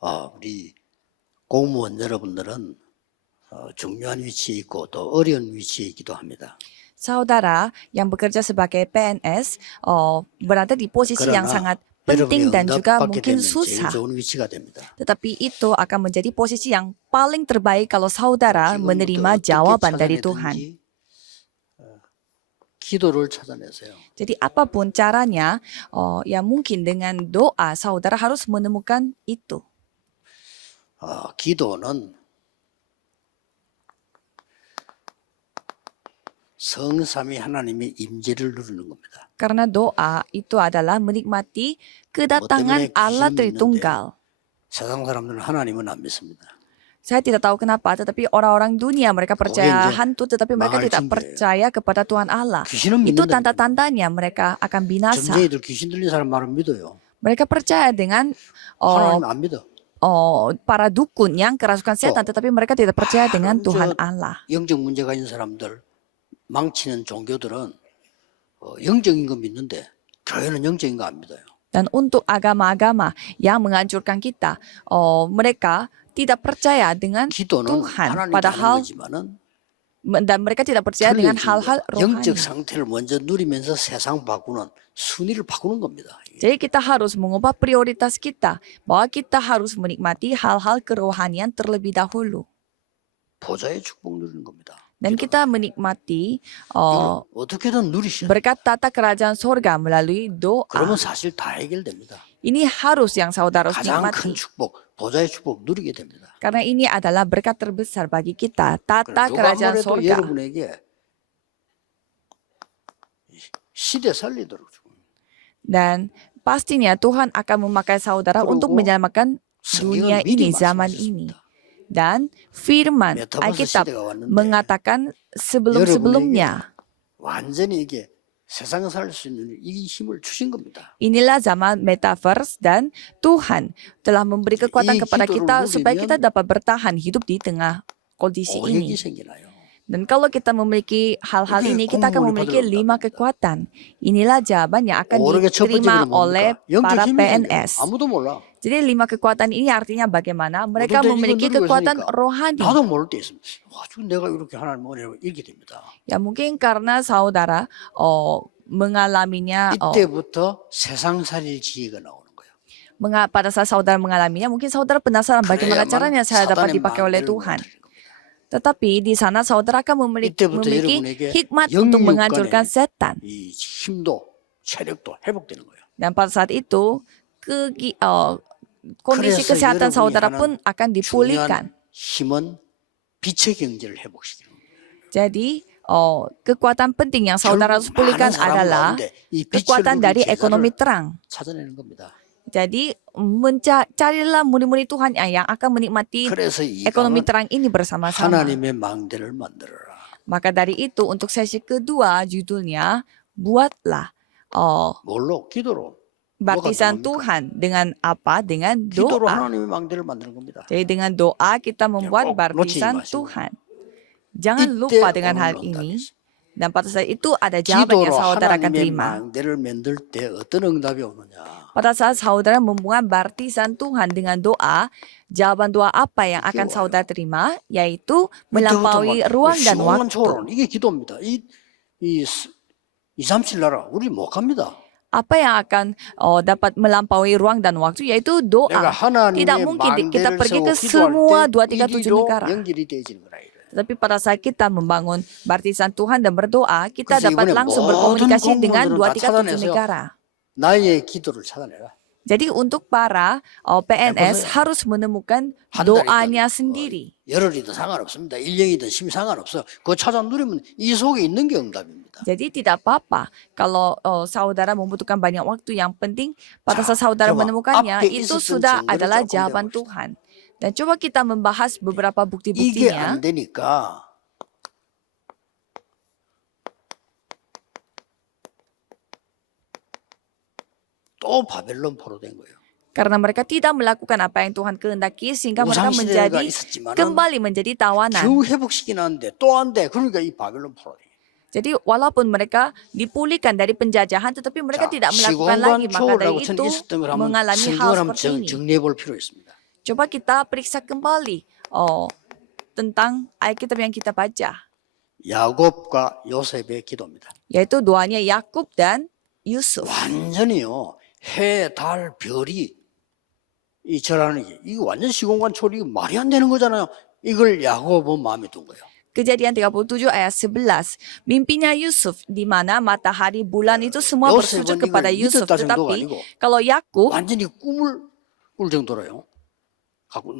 우리 공무원 여러분들은 중요한 위치에 있고 또 어려운 위치에 있기도 합니다. Saudara yang bekerja sebagai PNS berada di posisi yang 그러나 sangat 여러분이 penting dan juga 응답받게 mungkin 되면 제일 susah. 좋은 위치가 됩니다. Tetapi itu akan menjadi posisi yang paling terbaik kalau saudara 지금부터 menerima 어떻게 jawaban dari Tuhan. 찾아내든지 기도를 찾아내세요. Jadi apapun caranya, ya mungkin dengan doa saudara harus menemukan itu. 기도는 성삼위 하나님의 임재를 누리는 겁니다. Karena doa itu adalah menikmati kedatangan Allah Tritunggal. 세상 사람들은 하나님은 안 믿습니다. Saya tidak tahu kenapa, tetapi orang-orang dunia mereka percaya 이제 hantu, tetapi mereka 망할 tidak 징조예요. percaya kepada Tuhan Allah. 귀신은 Itu 믿는다. tanda-tandanya mereka akan binasa. 점쟁이들 귀신 들린 사람 말은 믿어요. Mereka percaya dengan 하나님 안 믿어. para dukun yang kerasukan setan, tetapi mereka tidak percaya dengan 저 Tuhan Allah. 영적 문제가 있는 사람들, 망치는 종교들은 영적인 거 믿는데 교회는 영적인 거 안 믿어요. Dan untuk agama-agama yang menghancurkan kita, mereka tidak percaya dengan 기도는 Tuhan. 하나님이 Padahal 하는 거지만은 dan mereka tidak percaya dengan hal-hal rohani. 영적 상태를 먼저 누리면서 세상 바꾸는 순위를 바꾸는 겁니다. Jadi kita harus mengubah prioritas kita, bahwa kita harus menikmati hal-hal kerohanian terlebih dahulu. 보좌의 축복 누리는 겁니다. Dan kita menikmati 이걸 어떻게든 누리셔야 돼요. berkat tata kerajaan sorga melalui doa. 그러면 사실 다 해결됩니다. Ini harus yang saudara harus 가장 nikmati. 큰 축복, 보좌의 축복 누리게 됩니다. Karena ini adalah berkat terbesar bagi kita, tata 누가 kerajaan 뭐래도 sorga. 여러분에게 시대 살리도록 Dan pastinya Tuhan akan memakai saudara 그리고 untuk menyelamatkan dunia 성경은 미리 ini, zaman ini. 말씀하셨습니다. Dan firman 메타버스 Alkitab 시대가 왔는데 mengatakan sebelum-sebelumnya. 완전히 이게 세상을 살 수 있는 이 힘을 주신 겁니다. Inilah zaman metaverse dan Tuhan telah memberi kekuatan 이 kepada 기도를 kita supaya 누리면 kita dapat bertahan hidup di tengah kondisi ini. 오획이 생기나요. Dan kalau kita memiliki hal-hal 이렇게 ini, kita akan 공무원이 memiliki 받으러 5 온답니다. kekuatan. Inilah jawaban yang akan 오르게 첫 번째 diterima 길은 oleh 뭡니까? 영적 para 힘이 PNS. 생겨요. 아무도 몰라. Jadi 5 kekuatan ini artinya bagaimana? Mereka 어떤 memiliki 이거 누리고 kekuatan 있으니까 rohani. 나도 모를 때 있습니다. 와, 지금 내가 이렇게 하나님 은혜를 이렇게 됩니다. Ya mungkin karena saudara mengalaminya, 이때부터 세상 살릴 지혜가 나오는 거예요. pada saat saudara mengalaminya, mungkin saudara penasaran bagaimana 그래야만 caranya saya dapat 사단의 dipakai oleh 망대를 Tuhan. 무너뜨리는 겁니다. Tetapi di sana saudara akan memiliki 이때부터 여러분에게 hikmat untuk 영육간의 menghancurkan setan. 이 힘도 체력도 회복되는 거예요. Dan pada saat itu kondisi 그래서 kesehatan 여러분이 saudara 하는 pun akan dipulihkan. 중요한 힘은 빛의 경제를 회복시키는 거예요. Jadi kekuatan penting yang saudara harus 결국 pulihkan 많은 사람 adalah 가운데 이 빛을 kekuatan 누린 dari 제자를 ekonomi terang. 찾아내는 겁니다. Jadi carilah murid-murid Tuhan yang akan menikmati 그래서 이 ekonomi 강은 terang ini bersama-sama. 하나님의 망대를 만들어라. Maka dari itu untuk sesi kedua judulnya buatlah 뭘로? 기도로. baptisan 뭐가 Tuhan dengan apa? Dengan 기도로 doa. 하나님의 망대를 만드는 겁니다. Jadi dengan doa kita membuat 꼭 baptisan 놓치지 마시고. Tuhan. Jangan 이때 lupa dengan 오늘 hal 응답이 ini. 있어요. Dan pada saat itu ada jawaban yang 기도로 saudara akan 하나님의 terima. 망대를 만들 때 어떤 응답이 오느냐? Pada saat saudara membuat baptisan Tuhan dengan doa, jawaban doa apa yang akan 와요. saudara terima? Yaitu melampaui ruang dan 시원한 waktu. 초월은 이게 기도입니다. 이 237 나라 우리 못 갑니다. Apa yang akan dapat melampaui ruang dan waktu? Yaitu 내가 doa. 하나님의 Tidak mungkin kita 망대를 pergi ke 세우고 semua 기도할 때 237 이리로 negara. 연결이 되어지는 거라. Tetapi pada saat kita membangun baptisan Tuhan dan berdoa, kita 그래서 dapat 이번에 langsung 모든 berkomunikasi dengan 공무원들은 다 237 찾아내세요. negara. 나의 기도를 찾아내라. Jadi untuk para PNS 해보세요. harus menemukan 한 doanya 달이든 sendiri. 열흘이든 상관없습니다. 1년이든 심 상관없어요. 그거 찾아 누리면 이 속에 있는 게 응답입니다. Jadi tidak apa-apa kalau saudara membutuhkan banyak waktu. Yang penting pada 자, saat saudara coba menemukannya 앞에 itu 있었던 sudah 증거를 adalah 조금 jawaban 내봅시다. Tuhan. Dan coba kita membahas beberapa 이게 bukti-buktinya. 안 되니까 또 바벨론 포로 된 거예요. Karena mereka tidak melakukan apa yang Tuhan kehendaki sehingga mereka 우상 시대가 menjadi 있었지만은 kembali menjadi tawanan. 겨우 회복시키긴 하는데 또 안 돼. 그러니까 이 바벨론 포로 돼. Jadi walaupun mereka dipulihkan dari penjajahan tetapi mereka 자, tidak melakukan 시공간 lagi, maka dari 초월하고 itu 있었던 걸 한번 mengalami hal 성경을 한번 seperti ini. 정리해 볼 필요가 있습니다. Coba kita periksa kembali tentang Alkitab yang kita baca, 야곱과 요셉의 기도입니다. yaitu doanya Yakub dan Yusuf. 완전히요, 해, 달, 별이 이 절하는 게 이거 완전 시공간초리 말이 안 되는 거잖아요. 이걸 야곱은 마음에 둔 거예요. Kejadian 37 ayat 11. Mimpinya Yusuf di mana matahari bulan itu semua bersujud 요셉은 kepada 이걸 Yusuf. 믿었다 정도가 Tetapi 아니고 kalau Yakub 완전히 꿈을 꿀 정도로요. 갖고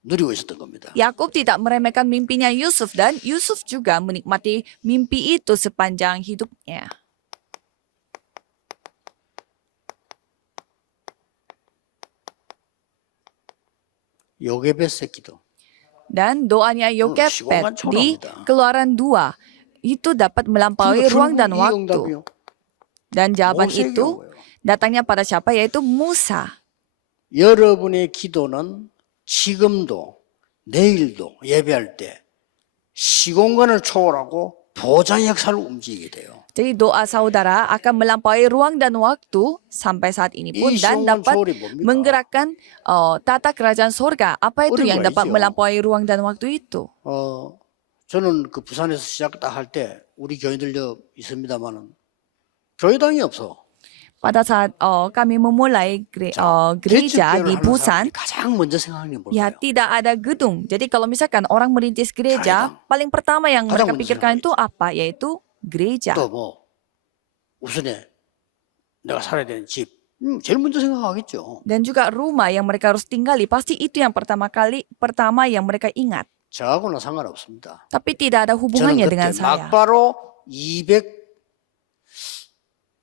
누리고 있었던 겁니다. Yakub tidak meremehkan mimpinya Yusuf dan Yusuf juga menikmati mimpi itu sepanjang hidupnya. 요게벳의 기도. Dan doanya Yokebed 시공간 di 초라합니다. Keluaran 2 itu dapat melampaui ruang dan waktu. Dan jawaban 모세에게 itu 온 거예요. datangnya pada siapa? Yaitu Musa. 여러분의 기도는 지금도 내일도 예배할 때 시공간을 초월하고 보좌의 역사를 움직이게 돼요. Jadi doa saudara akan melampaui ruang dan waktu sampai saat ini pun 이 dan 시공간 dapat 초월이 뭡니까? menggerakkan tata kerajaan surga. Apa itu 어려운 yang 거 dapat 알죠? melampaui ruang dan waktu itu? 저는 그 부산에서 시작다 할 때 우리 교인들 있습니다만은 교회당이 없어. Pada saat kami memulai gereja di 하는 Busan, 사람들이 가장 먼저 생각하는 게 ya 뭘까요? tidak ada gedung. Jadi kalau misalkan orang merintis gereja, Gereja. paling pertama yang Kadang mereka menurut pikirkan saya itu apa? Yaitu gereja. 또 뭐 우선에 내가 살아야 되는 집 제일 먼저 생각하겠죠. Dan juga rumah yang mereka harus tinggali, pasti itu yang pertama yang mereka ingat. 저하고는 상관없습니다. Tapi tidak ada 저는 hubungannya 그때 dengan saya. 막바로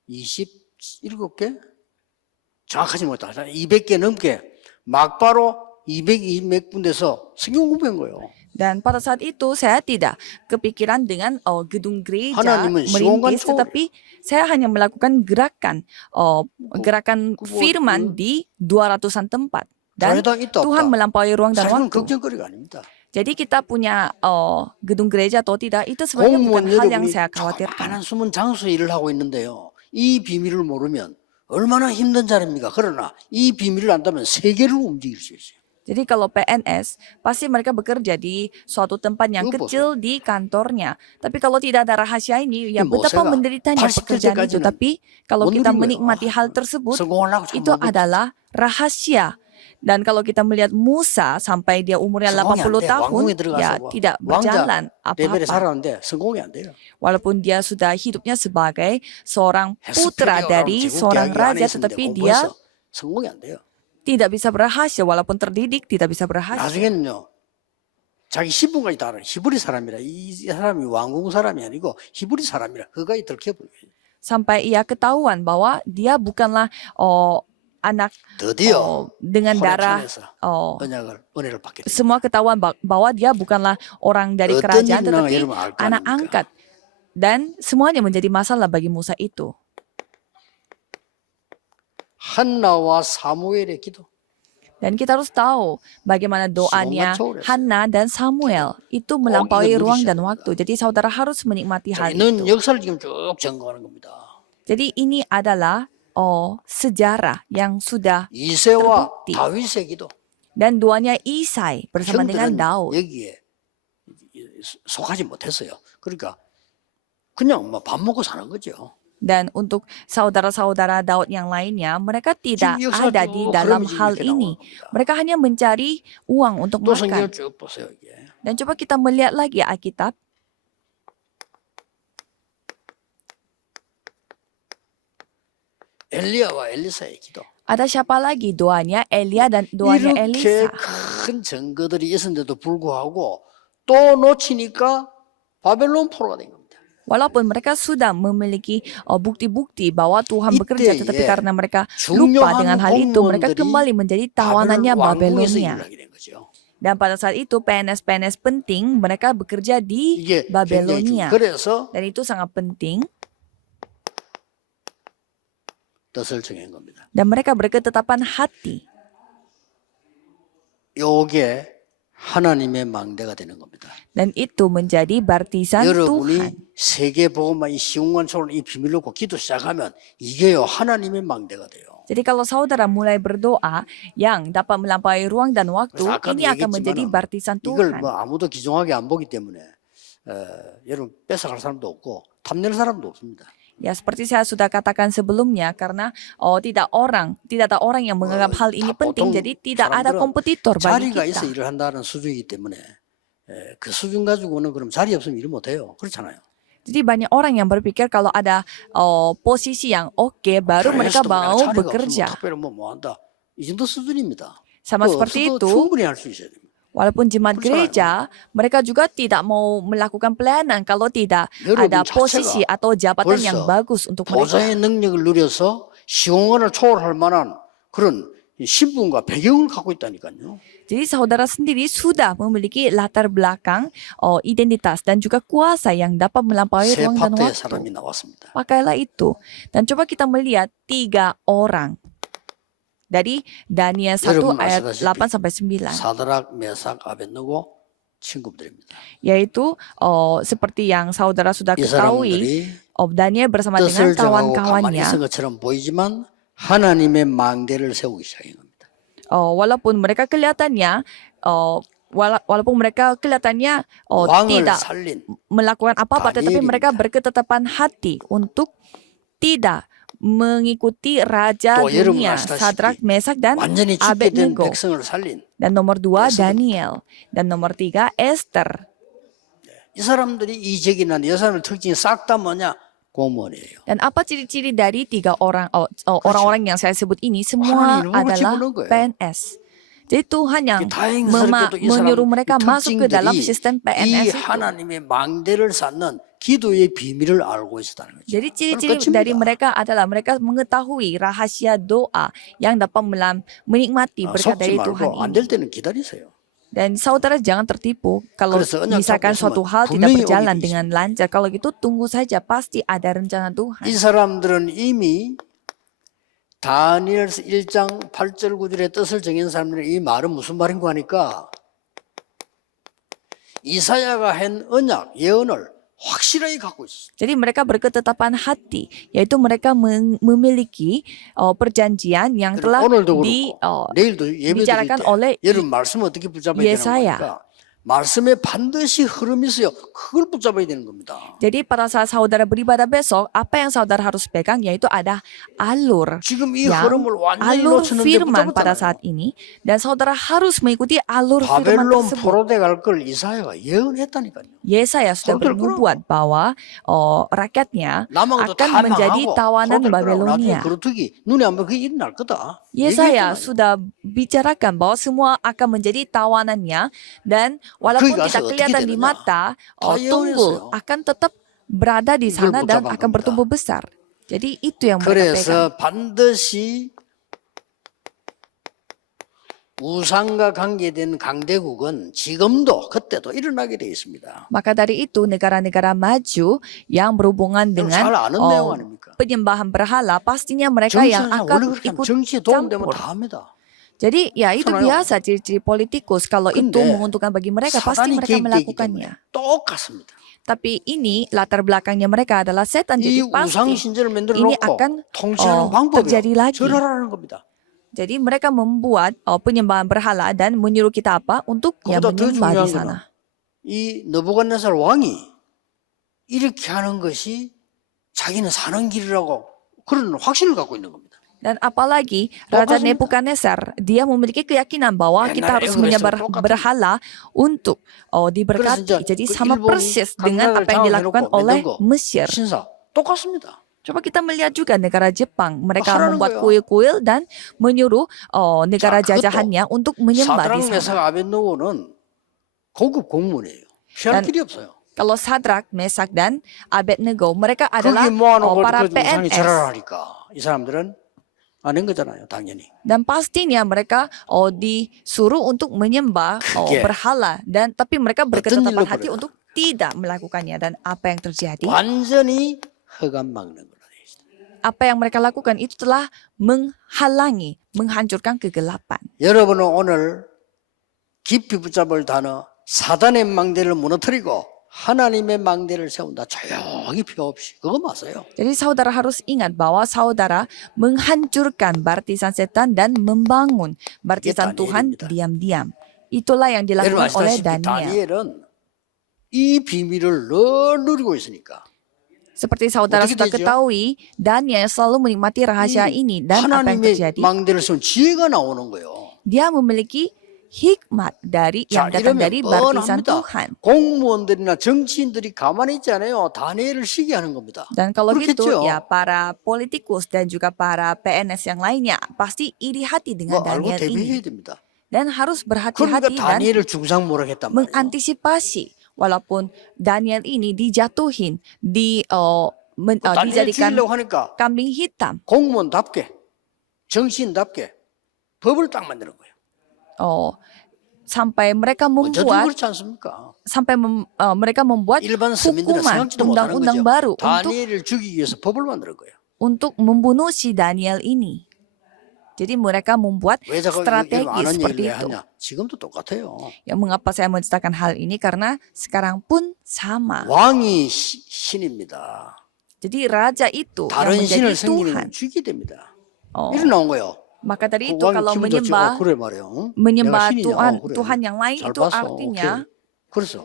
227개? 정확하지 못하다. 200개 넘게 막바로 200몇 군데서 성경 공부한 거예요. Dan pada saat itu saya tidak kepikiran dengan gedung gereja 하나님은 시공간 merintis, 초월이에요. tetapi saya hanya melakukan gerakan gerakan firman di 200-an tempat. Dan 교회당 있다 Tuhan 없다. melampaui ruang dan 사실은 waktu. 걱정거리가 아닙니다. Jadi kita punya gedung gereja atau tidak, itu sebenarnya bukan 공무원 hal yang 여러분이 saya khawatirkan. 조그마한 숨은 장소에 일을 하고 있는데요. 이 비밀을 모르면 얼마나 힘든 자리입니까? 그러나 이 비밀을 안다면 세계를 움직일 수 있어요. Jadi kalau PNS, pasti mereka bekerja di suatu tempat yang Itu kecil di kantornya. Tapi kalau tidak ada rahasia ini, ya Ini betapa Mose가 menderitanya 80 pekerjaan itu. 때까지는 Tapi kalau 못 kita 누린 거예요. menikmati hal tersebut, 성공하려고 itu adalah rahasia. Dan kalau kita melihat Musa sampai dia umurnya 성공이 안 80 돼. tahun, 왕궁에 ya 들어가서 tidak 왕자 berjalan 레벨에 apa-apa. 살았는데 성공이 안 돼요. Walaupun dia sudah hidupnya sebagai seorang putra 헬스피디어라고 dari 제국 seorang 대학교 안에 raja, 있었는데 tetapi dia 공부해서 성공이 안 돼요. tidak bisa berhasil. Walaupun terdidik, tidak bisa berhasil. 나중에는요. 자기 신분까지 다 알아요. 히브리 사람이라. 이 사람이 왕궁 사람이 아니고 히브리 사람이라. 그거까지 들켜버려요. Sampai ia ketahuan bahwa dia bukanlah anak 드디어 dengan darah 호렙산에서 은혜를 받게 됩니다. semua ketahuan bahwa dia bukanlah orang dari 어떤 kerajaan 일이나 tetapi 여러분 알 거 anak 아닙니까? angkat. Dan semuanya menjadi masalah bagi Musa itu. 한나와 사무엘의 기도. Dan kita harus tahu bagaimana doanya Hana dan Samuel itu melampaui 이거 ruang 누리셔야 dan 됩니다. waktu. Jadi saudara harus menikmati hal 있는 itu. 역사를 지금 쭉 점검하는 겁니다. Jadi ini adalah sejarah yang sudah 이세와 terbukti. 다윗의 기도. Dan doanya Isai bersama dengan 형들은 Daud. 여기에 속하지 못했어요. 그러니까 그냥 뭐 밥 먹고 사는 거죠. Dan untuk saudara-saudara Daud yang lainnya, mereka tidak 지금 역사 ada 쭉 di dalam 흐름이 hal 이렇게 ini. 나오는 겁니다. Mereka hanya mencari uang untuk 또 makan. 성경을 쭉 보세요. 이게. Dan coba kita melihat lagi Alkitab. 엘리야와 엘리사의 기도. Ada siapa lagi doanya Elia dan doanya 이렇게 Elisa. 큰 증거들이 있었는데도 불구하고 또 놓치니까 바벨론 포로가 된 겁니다. Walaupun mereka sudah memiliki bukti-bukti bahwa Tuhan bekerja, 이때에 tetapi karena mereka 중요한 lupa dengan hal itu, mereka 공무원들이 kembali menjadi tawanannya 바벨론 왕궁에서 Babelonia. 일을 하게 된 거죠. Dan pada saat itu PNS-PNS penting mereka bekerja di 이게 굉장히 Babelonia. 그래서 Dan itu sangat penting. 뜻을 정한 겁니다. Dan mereka berketetapan hati. 요게 하나님의 망대가 되는 겁니다. Dan itu menjadi baptisan Tuhan. 여러분이 세계 복음만 이 시공간처럼 이 비밀을 놓고 기도 시작하면 이게요 하나님의 망대가 돼요. Jadi kalau saudara mulai berdoa yang dapat melampaui ruang dan waktu, 그래서 아까도 ini akan menjadi 얘기했지만은 baptisan 이걸 Tuhan. 뭐 아무도 기종하게 안 보기 때문에 여러분 뺏어갈 사람도 없고 탐낼 사람도 없습니다. Ya seperti saya sudah katakan sebelumnya, karena tidak ada orang yang menganggap hal ini 다 penting, 보통 jadi tidak ada 사람들은 kompetitor bagi 자리가 있어 kita. 일을 한다는 수준이기 때문에 그 수준 가지고는 그럼 자리 없으면 일을 못해요. 그렇잖아요. Jadi banyak orang yang berpikir kalau ada posisi yang oke, baru mereka 그래서도 내가 mau 자리가 없으면 bekerja. 특별히 뭐 한다. 이 정도 수준입니다. Sama 그 seperti 없어도 itu, 충분히 할 수 있어야 됩니다. walaupun jemaat 그렇잖아요. gereja, mereka juga tidak mau melakukan pelayanan kalau tidak 여러분 ada 자체가 posisi atau jabatan yang 벌써 bagus untuk mereka. 보좌의 능력을 누려서 시공간을 초월할 만한 그런 신분과 배경을 갖고 있다니까요. Jadi saudara sendiri sudah memiliki latar belakang, identitas dan juga kuasa yang dapat melampaui 세 ruang dan 파트의 waktu. 사람이 나왔습니다. Pakailah itu. Dan coba kita melihat 3 orang. Dari Daniel 1 여러분 ayat 아시다시피 8-9. 사드락, 메삭, 아벳느고 친구들입니다. Yaitu seperti yang saudara sudah 이 ketahui, 사람들이 Daniel bersama dengan 뜻을 정하고 가만히 있은 kawan-kawannya, 것처럼 보이지만 하나님의 망대를 세우기 시작한 겁니다. walaupun mereka kelihatannya 왕을 tidak 살린 melakukan apa-apa, tetapi mereka 다니엘입니다. berketetapan hati untuk tidak mengikuti raja 또 여러분 dunia, 아시다시피 Sadrak, Mesak, dan 완전히 죽게 된 Abednego. 백성을 살린 Dan nomor 2 Esther. Daniel. Dan nomor 3 Esther. 이 사람들이 이적이나 이 사람의 특징이 싹 다 뭐냐? 공무원이에요. Dan apa ciri-ciri dari 3 orang orang-orang yang saya sebut ini? Semua 하나님 일부러 adalah 집어넣은 거예요. PNS. Jadi Tuhan yang 다행스럽게도 이 menyuruh 사람 mereka masuk ke dalam 특징들이 sistem 이 PNS itu. 하나님의 망대를 쌓는 기도의 비밀을 알고 있었다는 거죠. Jadi ciri-ciri 끝입니다. dari mereka adalah mereka mengetahui rahasia doa yang dapat menikmati berkat 속지 dari Tuhan 말고 안 ini. 될 때는 기다리세요. Dan saudara jangan tertipu kalau 그래서 언약 misalkan 잡고 suatu 있으면 hal tidak 분명히 berjalan 오게 돼 dengan lancar. Kalau gitu tunggu saja, pasti ada rencana Tuhan. 이 사람들은 이미 다니엘서 1장 8절 9절의 뜻을 정한 사람들은 이 말은 무슨 말인가 하니까 이사야가 한 언약, 예언을 확실하게 갖고 있어요. Jadi mereka berketetapan hati, yaitu mereka memiliki perjanjian yang telah 오늘도 그렇고 내일도 예배 드릴 dibicarakan 때 oleh 여러분 말씀 어떻게 붙잡아야 되는 예사야. 거니까 말씀에 반드시 흐름이 있어요. 그걸 붙잡아야 되는 겁니다. Jadi pada saat saudara beribadah besok, apa yang saudara harus pegang yaitu ada alur 지금 이 yang 흐름을 완전히 alur 놓쳤는데 firman pada 붙잡았잖아요. saat ini, dan saudara harus mengikuti alur firman 바벨론 tersebut. 포로되 갈 걸 이사야가 예언했다니까요. Yesaya sudah Saudara bernubuat bahwa rakyatnya 남아도 akan 다 menjadi 망하고 tawanan 포로될 거라고 나중에 Babelonia. 그렇듯이 눈에 안 보이게 일어날 거다. Yesaya 얘기했잖아요. sudah bicarakan bahwa semua akan menjadi tawanannya, dan walaupun 그게 tidak 가서 kelihatan 어떻게 di 되느냐? mata, 다 tunggul 예언했어요. akan tetap berada di 이걸 sana dan 붙잡은 akan 겁니다. bertumbuh besar. Jadi itu yang mereka pegang. 그래서 반드시 우상과 관계된 강대국은 지금도 그때도 일어나게 되어 있습니다. Maka dari itu negara-negara maju yang berhubungan 잘 dengan 아는 내용 아닙니까? penyembahan berhala, pastinya mereka yang 정치하면 원래 akan 그렇게 하면 ikut 정치에 도움되면 campur. 다 합니다. Jadi ya itu 그렇잖아요. biasa ciri-ciri politikus. Kalau itu 근데 menguntungkan bagi mereka, pasti 사단이 mereka 개입되기 melakukannya. 때문에 똑같습니다. Tapi ini latar belakangnya mereka adalah setan. 이 Jadi 우상 pasti 신전을 만들어 ini 놓고 akan 통치하는 방법이 terjadi lagi. 절하라는 겁니다. Jadi mereka membuat penyembahan berhala dan menyuruh kita apa? Untuk ya 그보다 더 menyembah di 중요한 sana. 거는 이 느부갓네살 왕이 이렇게 하는 것이 자기는 사는 길이라고 그런 확신을 갖고 있는 겁니다. Dan apalagi Raja 똑같습니다. Nebukadnezar, dia memiliki keyakinan bahwa kita harus 옛날에 menyembah 그랬어요. 똑같은 berhala untuk 그래서 diberkati. 이제 Jadi 그 sama 일본이 persis dengan 강나라를 apa yang dilakukan 장악해놓고 oleh 만든 거 Mesir. 신사 똑같습니다. Coba kita melihat juga negara Jepang. Mereka 하라는 membuat 거예요. kuil-kuil dan menyuruh negara 자, 그것도 jajahannya untuk menyembah di 사드락 메삭 sana. 아벳느고는 고급 공무원이에요. 피할 Dan 길이 없어요. Kalau Sadrak, Mesak, dan Abednego, mereka 거기 adalah 모아놓은 para 걸 우상이 PNS. 절하라니까 이 사람들은 안 한 거잖아요, 당연히. Dan pastinya mereka disuruh untuk menyembah 그게 berhala, dan tapi mereka 어떤 berketetapan 일로 hati 그래요? untuk tidak melakukannya. Dan apa yang terjadi? 완전히 허감 막는 거라 돼 있어요. Apa yang mereka lakukan itu telah menghalangi, menghancurkan kegelapan. 여러분은 오늘 깊이 붙잡을 단어 사단의 망대를 무너뜨리고 하나님의 망대를 세운다. 조용히 표 없이. 그거 맞아요. Jadi saudara harus ingat bahwa saudara menghancurkan barisan setan dan membangun barisan Tuhan Daniel입니다. diam-diam. Itulah yang 여러분 dilakukan oleh 아시다시피 Daniel. 다니엘은 이 비밀을 늘 누리고 있으니까. Seperti saudara 어떻게 sudah 되죠? ketahui, Daniel selalu menikmati rahasia ini. Dan apa yang 하나님의 terjadi? 망대를 세운 지혜가 나오는 거예요. Dia memiliki hikmat dari yang 자, datang 이러면 dari barisan 뻔합니다. Tuhan. 공무원들이나 정치인들이 가만히 있지 않아요. 다니엘을 시기하는 겁니다. Dan kalau gitu 그렇겠죠? ya para politikus dan juga para PNS yang lainnya pasti iri hati dengan 뭐 알고 Daniel ini. 대비해야 됩니다. Dan harus 그러니까 berhati-hati dan 다니엘을 중상모략했단 말이에요. mengantisipasi. Walaupun Daniel ini dijatuhin, 다니엘 dijadikan 죽이려고 하니까 kambing hitam. 공무원답게 정치인답게 법을 딱 만드는 거예요. Sampai mereka 저도 membuat 그렇지 않습니까? mereka membuat 일반 서민들은 hukuman 생각지도 못하는 undang-undang 거죠. baru 다니엘을 죽이기 위해서 법을 만드는 거예요. untuk membunuh si Daniel ini. Jadi mereka membuat 왜 자꾸 strategi 이런 아는 seperti 얘기를 itu. 하냐? 지금도 똑같아요. Ya, mengapa saya menceritakan hal ini? Karena sekarang pun sama. 왕이 신입니다. Jadi raja itu yang 다른 신을 menjadi 섬기는 Tuhan. 건 죽이게 됩니다. Oh, 이런 나온 거예요. maka dari 그 itu 왕이 kalau 기분 좋지. menyembah 그래 말이에요. 응? menyembah 내가 신이냐? Tuhan 그래. Tuhan yang lain 잘 itu 봤어. artinya 오케이. 그래서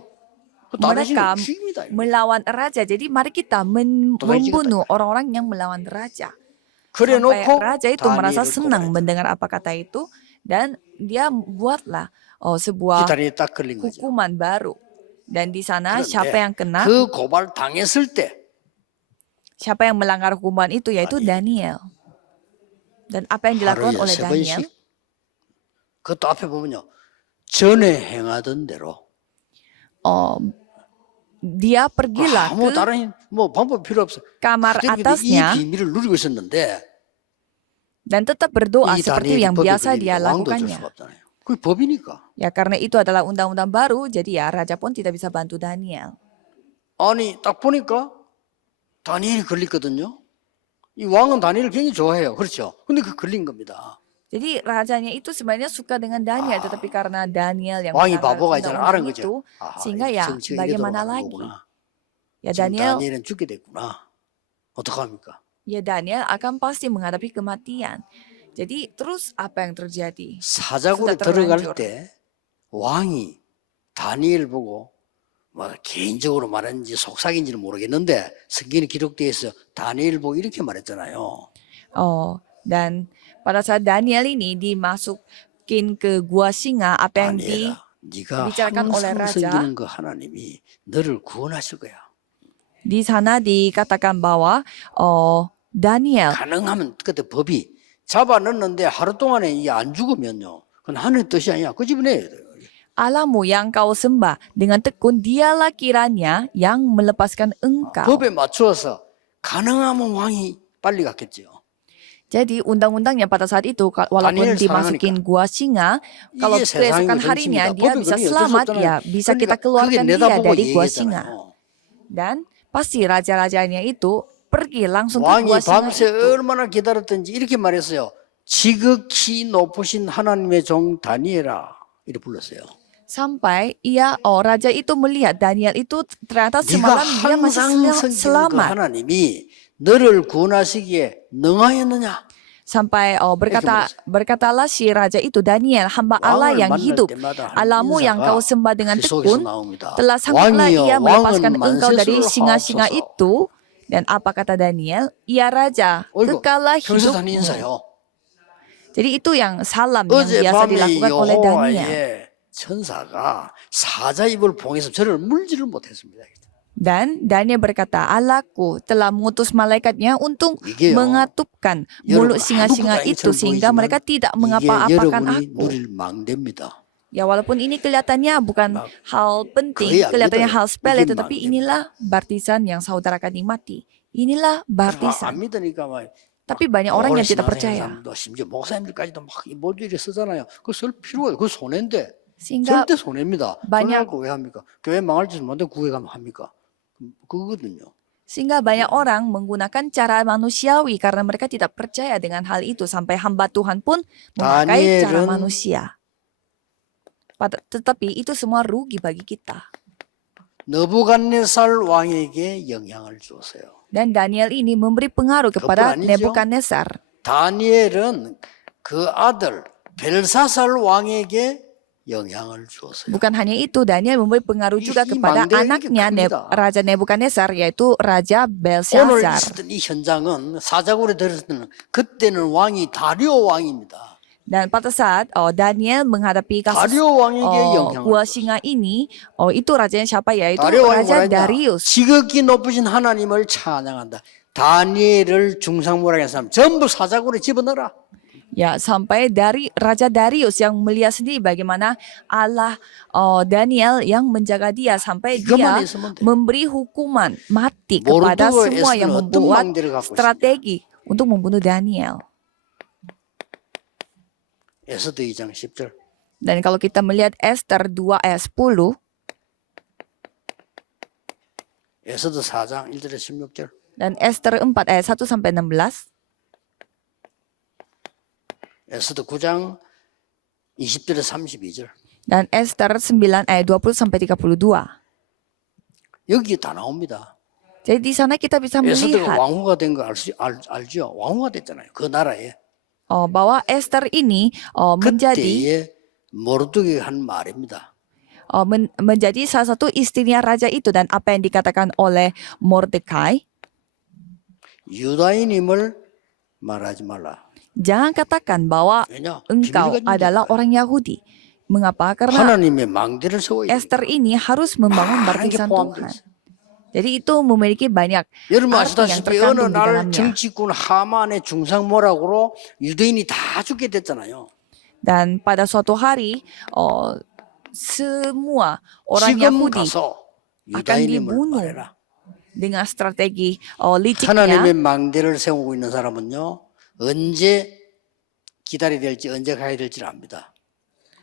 그 다른 mereka 신을 죽입니다. 이거. melawan raja. Jadi mari kita membunuh orang-orang yang melawan raja. 그래 Sampai 놓고 raja itu merasa 다니엘을 senang 고발했죠. mendengar apa kata itu dan dia buatlah sebuah 기다리에 딱 걸린 거죠. hukuman baru. Dan di sana siapa yang kena? 그 고발 당했을 때 Siapa yang melanggar hukuman itu yaitu Daniel. Dan apa yang dilakukan 하루에 oleh 세 Daniel? 번씩 그것도 앞에 보면요. 전에 행하던 대로 Dia pergilah 아무 ke 다른 뭐 방법 필요 없어. kamar 그대로 이 atasnya 비밀을 누리고 있었는데 dan tetap berdoa 이 seperti 다니엘이 yang 법에 biasa 걸리니까 dia 왕도 어쩔 lakukannya. 수가 없잖아요. 그게 법이니까. Ya karena itu adalah undang-undang baru, jadi ya raja pun tidak bisa bantu Daniel. 아니 딱 보니까 다니엘이 걸렸거든요. 이 왕은 다니엘을 굉장히 좋아해요. 그렇죠. 근데 그 걸린 겁니다. Jadi rajanya itu sebenarnya suka dengan Daniel, tetapi karena Daniel yang 왕이 melanggar 바보가 이제 알은 undang-undang 거죠. itu, sehing가 ya 정치가 bagaimana 이래도 lagi? 거구나. Ya 지금 Daniel, 다니엘은 죽게 됐구나. 어떡합니까? ya Daniel akan pasti menghadapi kematian. Jadi terus apa yang terjadi? 사자굴에 수다 들어간 들어갈 때 왕이 다니엘 보고 뭐 개인적으로 말했는지 속삭인지는 모르겠는데 성경에 기록되어 있어 다니엘 보고 이렇게 말했잖아요. Dan pada saat Daniel ini dimasukin ke gua singa, apa yang 다니엘아, 네가 dibicarakan oleh 항상 raja, 섬기는 그 하나님이 너를 구원하실 거야. di sana dikatakan bahwa Daniel, 가능하면 그때 법이 잡아 넣는데 하루 동안에 이 안 죽으면요. 그건 하늘의 뜻이 아니야. 끄집어내야 돼요. Allahmu yang kau sembah dengan tekun, dialah kiranya yang melepaskan engkau. 법에 맞추어서 가능하면 왕이 빨리 갔겠죠. Jadi undang-undangnya pada saat itu walaupun Daniel dimasukin gua singa, kalau 이게 세상의 keesokan harinya 정치입니다. dia 법의 bisa 권위 어쩔 수 selamat, 없잖아요. ya bisa kita 그러니까 keluarkan 그게 dia 내다보고 dari gua singa. 얘기했잖아요. Dan pasti raja-rajanya itu pergi langsung ke 왕이 gua singa 밤새 itu. 얼마나 기다렸던지 이렇게 말했어요. 지극히 높으신 하나님의 종 다니엘아 이렇게 불렀어요. Sampai raja itu melihat Daniel itu ternyata 네가 semalam dia masih 항상 섬기는 그 selamat. 하나님이 너를 구원하시기에 능하였느냐? Sampai berkatalah si raja itu, Daniel, hamba Allah 왕을 yang 만날 hidup, 때마다 하는 Allahmu yang 인사가 kau sembah dengan 그 속에서 tekun, 나옵니다. telah sangguplah 왕이여, ia melepaskan 왕은 engkau dari 만세수를 singa-singa 하옵소서. itu. Dan apa kata Daniel? Ya raja, 어이구, kekallah 평소 다니는 hidupmu. 인사요. Jadi itu yang salam yang biasa 어젯밤에 dilakukan oleh Daniel. 여호와의 천사가 사자 입을 봉해서 저를 물지를 못했습니다. Dan Daniel berkata, Allahku telah mengutus malaikatnya untuk 이게요, mengatupkan mulut singa-singa 아무것도 itu 아닌 sehingga 보이지만 mereka tidak 이게 mengapa-apakan 여러분이 aku. 누릴 망대입니다. Ya walaupun ini kelihatannya bukan hal penting, Kayak kelihatannya gitu, hal sepele, bikin tetapi bangga. inilah baptisan yang saudara akan nikmati. Inilah 안 baptisan. 믿으니까 막 Tapi banyak orang yang tidak 신앙생활 percaya. 사람도 심지어 목사님들까지도 막 이 모듈에 쓰잖아요. 그거 쓸 필요가 그 손해인데 Sehingga 절대 손해입니다. banyak- 손해갖고 왜 합니까? 교회 망할 짓을 뭔데 구해가면 합니까? 그거거든요. Sehingga banyak orang menggunakan cara manusiawi karena mereka tidak percaya dengan hal itu. Sampai hamba Tuhan pun memakai cara Daniel은 manusia. Tetapi itu semua rugi bagi kita. 느부갓네살 왕에게 영향을 주었어요. Dan Daniel ini memberi pengaruh kepada 아니죠. Nebukadnezar. 다니엘은 그 아들 벨사살 왕에게 영향을 주었어요. Bukan hanya itu, Daniel memberi pengaruh juga 이 kepada 망대가 anaknya 이렇게 큽니다. Raja Nebukadnezar, yaitu Raja 오늘 Belshazzar. 있었던 이 현장은 사자굴에 들었을 때는 그때는 왕이 다리오 왕입니다. Dan pada saat Daniel menghadapi kasus 다리오 왕에게 영향을 gua 줬어요. singa ini, itu rajanya siapa? Yaitu 다리오 왕이 Raja 뭐라 했냐? Darius. 지극히 높으신 하나님을 찬양한다. 다니엘을 중상모략한 사람 전부 사자굴에 집어넣어라. Ya, sampai dari Raja Darius yang melihat sendiri bagaimana Allah Daniel yang menjaga dia sampai dia 이것만 있으면 돼. memberi hukuman mati kepada 모르드고 semua yang 에스는 어떤 membuat 망대를 갖고 strategi untuk membunuh Daniel. 에스더 2장 10절. Dan kalau kita melihat Esther 2 ayat 10 에스더 4장 1절에 16절. dan Esther 4 ayat 1 sampai 16, 에스더 9장 20절에 32절. dan Esther 9 ayat 20 sampai 32. 여기 다 나옵니다. Jadi di sana kita bisa 에스더가 melihat 왕후가 된 거 알죠? 왕후가 됐잖아요. 그 나라에. bahwa Esther ini menjadi 그때에 모르드게가 한 말입니다. menjadi salah satu istrinya raja itu, dan apa yang dikatakan oleh Mordekai, 유다인임을 말하지 말라. jangan katakan bahwa 왜냐? engkau 비밀이 adalah 가진 orang Yahudi. Mengapa? Karena 하나님의 망대를 세워야 Esther ini harus membangun barisan Tuhan. Jadi itu memiliki banyak 여러분 arti yang 아시다시피 어느 terkandung di 날 dalamnya. 정치꾼 하만의 중상모락으로 유대인이 다 죽게 됐잖아요. Dan pada suatu hari semua orang 지금 Yahudi 가서 akan 유다인임을 dibunuh 말해라. dengan strategi liciknya. 하나님의 망대를 세우고 있는 사람은요, 언제 기다려야 될지 언제 가야 될지 압니다.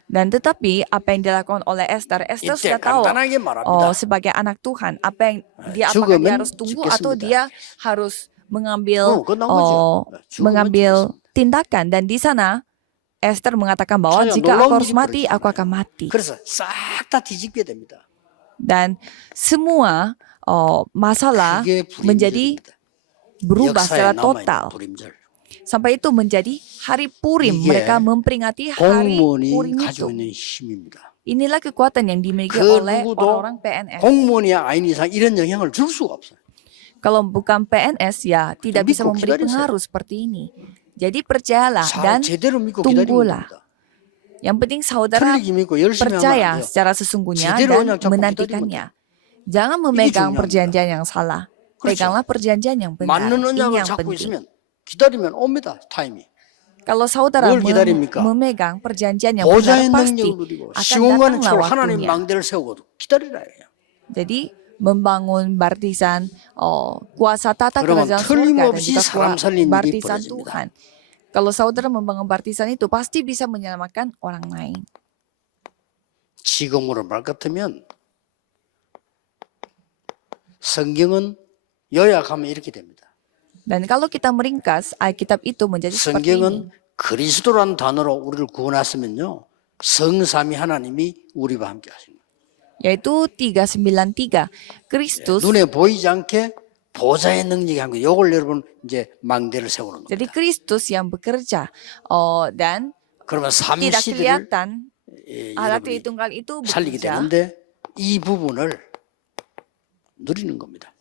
Dan tetapi apa yang dilakukan oleh Esther 이때 sudah tahu 간단하게 말합니다. sebagai anak Tuhan, apa yang apakah 죽으면 dia harus tunggu atau 죽겠습니다. dia harus mengambil 끝난 거죠. 죽으면 mengambil 죽겠습니다. tindakan. Dan di sana Esther mengatakan bahwa 사실 jika aku 놀라운 harus 일이 mati, 벌어지잖아요. aku akan mati. 그래서 싹 다 뒤집게 됩니다. Dan semua masalah 그게 menjadi 불임절입니다. berubah 역사에 secara 남아있는 total. 불임절. Sampai itu menjadi hari Purim. 이게 Mereka memperingati hari 공무원이 Purim itu. 가지고 있는 힘입니다. Inilah kekuatan yang dimiliki 그 oleh 누구도 orang-orang PNS. 공무원이 아닌 이상 이런 영향을 줄 수가 없어요. Kalau bukan PNS ya tidak bisa 믿고 memberi 기다리세요. pengaruh seperti ini. Jadi percayalah 잘 dan 제대로 믿고 기다리면 tunggulah. 됩니다. Yang penting saudara 틀리게 믿고 열심히 하면 안 percaya 돼요. secara sesungguhnya 제대로 그냥 dan 잡고 menantikannya. Jangan memegang 중요합니다. perjanjian yang salah. 그렇죠. Peganglah perjanjian yang benar. 맞는 Ini 언약을 yang 잡고 penting. 있으면 기다리면 옵니다. 타임이. Kalau saudara 뭘 기다립니까? memegang perjanjian yang 보좌의 benar pasti 능력을 누리고 akan 시공간의 datanglah 초로 하나님 waktunya. 망대를 세우고 기다리라 해요. Jadi membangun barisan kuasa tata 그러면 kerajaan surga dan 틀림없이 juga 사람 살리는 일이 barisan 벌어집니다. Tuhan. Kalau saudara membangun barisan itu pasti bisa menyelamatkan orang lain. 지금으로 말 같으면 성경은 요약하면 이렇게 됩니다. Dan kalau kita meringkas Alkitab itu menjadi seperti ini. 성경은 그리스도라는 단어로 우리를 구원했으면요. 성삼위 하나님이 우리와 함께 하신 거예요. Yaitu 393. Kristus. 눈에 보이지 않게 보좌의 능력이 한 거예요. 요걸 여러분 이제 망대를 세우는 겁니다. Jadi Kristus yang bekerja. Dan 그러면 tidak 삼시대를 kelihatan Allah 여러분이 Tritunggal itu 살리게 bekerja. 되는데 이 부분을 누리는 겁니다.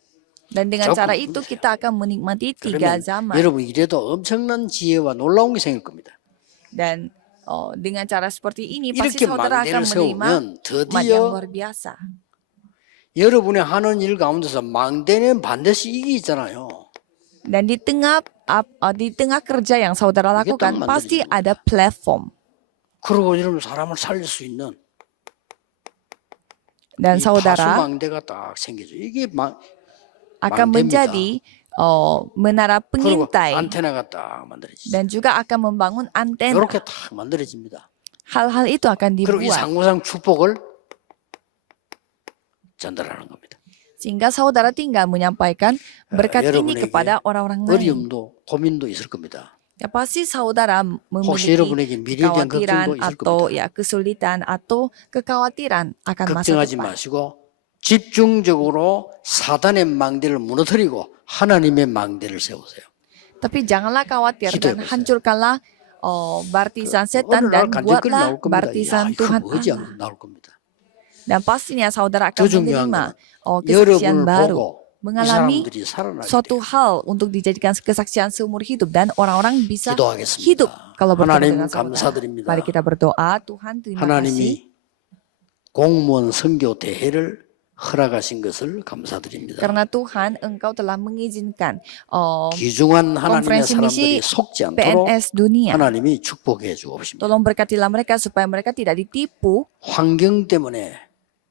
Dan dengan 조금 cara itu 힘드세요. kita akan menikmati 3 그러면 zaman. 여러분 이래도 엄청난 지혜와 놀라운 게 생길 겁니다. Dan dengan cara seperti ini pasti 이렇게 saudara akan 망대를 menerima 세우면 hikmat yang 드디어 luar biasa. 여러분이 하는 일 가운데서 망대는 반드시 이게 있잖아요. Dan di tengah kerja yang saudara Itu lakukan mandiri pasti juga. ada platform. 그리고 여러분 사람을 살릴 수 있는 Dan 이 saudara 파수망대가 딱 생기죠. 이게 akan 망대입니다. menjadi menara 그리고 pengintai 안테나가 딱 만들어지죠. dan juga akan membangun antena. 이렇게 딱 만들어집니다. Hal-hal itu akan 그리고 이 dibuat 상고상 축복을 전달하는 겁니다. sehingga saudara tinggal menyampaikan berkat ini 여러분에게 kepada orang-orang lain. 어려움도 고민도 있을 겁니다. Ya pasti saudara 혹시 memiliki 여러분에게 미래에 대한 kekhawatiran 걱정도 있을 atau 겁니다. ya kesulitan atau kekhawatiran akan masa 걱정하지 depan. 마시고 집중적으로 사단의 망대를 무너뜨리고 하나님의 망대를 세우세요. Tapi janganlah khawatir Gitu ya, dan Mas, ya. hancurkanlah barisan setan 어느 날 dan 간증거리 buatlah 나올 겁니다. 야, barisan 이거 Tuhan 뭐지? Allah. 나올 겁니다. Dan pastinya saudara 더 akan 중요한 menerima 거는 kesaksian 여러분을 baru, 보고 이 mengalami 사람들이 살아나게 suatu 돼요. hal untuk dijadikan kesaksian seumur hidup dan orang-orang bisa 기도하겠습니다. hidup kalau bertemu 하나님 dengan saudara. 감사드립니다. Mari kita berdoa. Tuhan, terima kasih 하나님이 공무원 선교 대회를 허락하신 것을 감사드립니다. karena Tuhan Engkau telah mengizinkan 귀중한 하나님의 konferensi misi 사람들이 속지 않도록 PNS dunia. 하나님이 축복해 주옵십니다. Tolong berkatilah mereka supaya mereka tidak ditipu. 환경 때문에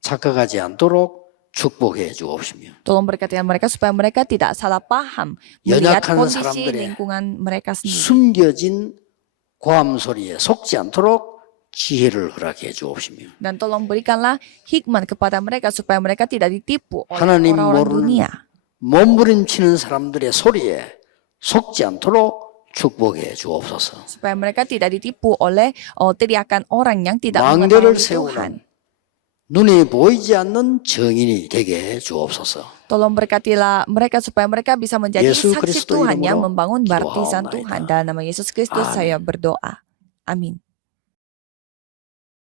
착각하지 않도록 축복해 주옵시며 Tolong berkatilah mereka supaya mereka tidak salah paham melihat 연약한 kondisi 사람들의 lingkungan mereka sendiri. 숨겨진 고함 소리에 속지 않도록 지혜를 허락해 주옵시며 Dan tolong berikanlah hikmat kepada mereka supaya mereka tidak ditipu oleh 하나님 orang-orang 모르는 dunia. 몸부림치는 사람들의 소리에 속지 않도록 축복해 주옵소서. Supaya mereka tidak ditipu oleh teriakan orang yang tidak 망대를 mengetahui Tuhan. 세우는 눈에 보이지 않는 증인이 되게 해 주옵소서. Tolong berkatilah mereka supaya mereka bisa menjadi Yesus saksi Kristus Tuhan yang 이름으로 membangun barisan 기도하옵나이다. Tuhan. Dalam nama Yesus Kristus 아멘. saya berdoa. Amin.